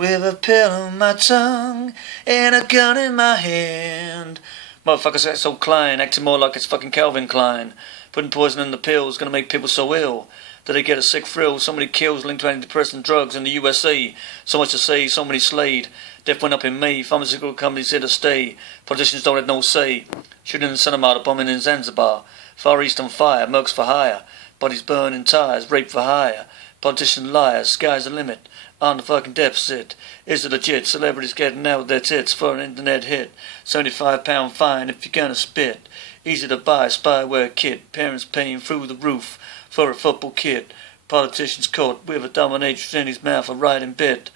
with a pill on my tongue and a gun in my hand. Motherfuckers act so Klein, acting more like it's fucking Calvin Klein. Putting poison in the pills gonna make people so ill that they get a sick thrill. So many kills linked to antidepressant drugs in the USA. So much to say, so many slayed. Death went up in May. Pharmaceutical companies here to stay. Politicians don't have no say. Shooting in Sinamata, bombing in Zanzibar. Far East on fire, mercs for hire. Bodies burning tires, rape for hire. Politicians liars, sky's the limit. On the fucking deficit. Is it legit? Celebrities getting out their tits for an internet hit. £75 fine if you're gonna spit. Easy to buy, spyware kit. Parents paying through the roof for a football kit. Politicians caught with a dominatrix in his mouth, a riding bit.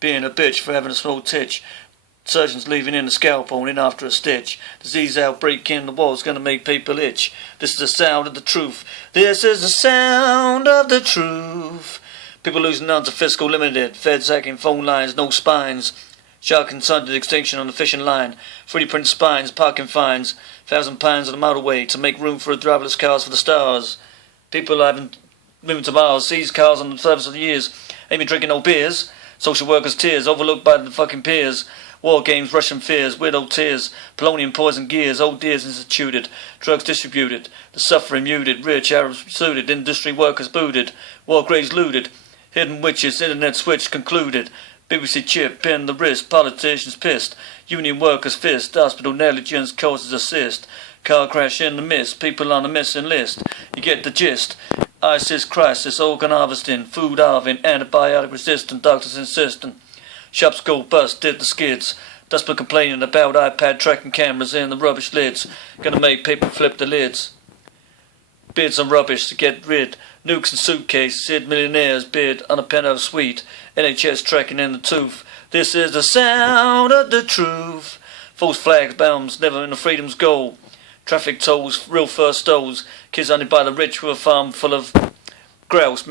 Being a bitch for having a small titch. Surgeons leaving in a scalpel and in after a stitch. Disease outbreak in the wall's gonna make people itch. This is the sound of the truth. This is the sound of the truth. People losing on to fiscal limited. Feds hacking phone lines, no spines. Shark and sun to extinction on the fishing line. 3D print spines, parking fines. £1,000 on the motorway to make room for driverless cars for the stars. People having moving to Mars, seized cars on the surface of the years. Ain't been drinking no beers. Social workers' tears, overlooked by the fucking peers. War games, Russian fears, widow tears. Polonium poison gears, old dears instituted. Drugs distributed, the suffering muted. Rich Arabs suited, industry workers booted. War graves looted, hidden witches, internet switch concluded. BBC chip, pin the wrist, politicians pissed. Union workers fist, hospital negligence causes assist. Car crash in the mist, people on the missing list. You get the gist. ISIS crisis, organ harvesting, food halving, antibiotic resistant, doctors insisting. Shops go bust, did the skids. Dustman complaining about iPad tracking cameras in the rubbish lids. Gonna make people flip the lids. Bids on rubbish to get rid. Nukes and suitcases, hid millionaires bid on a penthouse suite. NHS tracking in the tooth. This is the sound of the truth. False flags, bombs, never in the freedom's goal. Traffic tolls, real first stoles. Kids hunted by the rich with a farm full of grouse.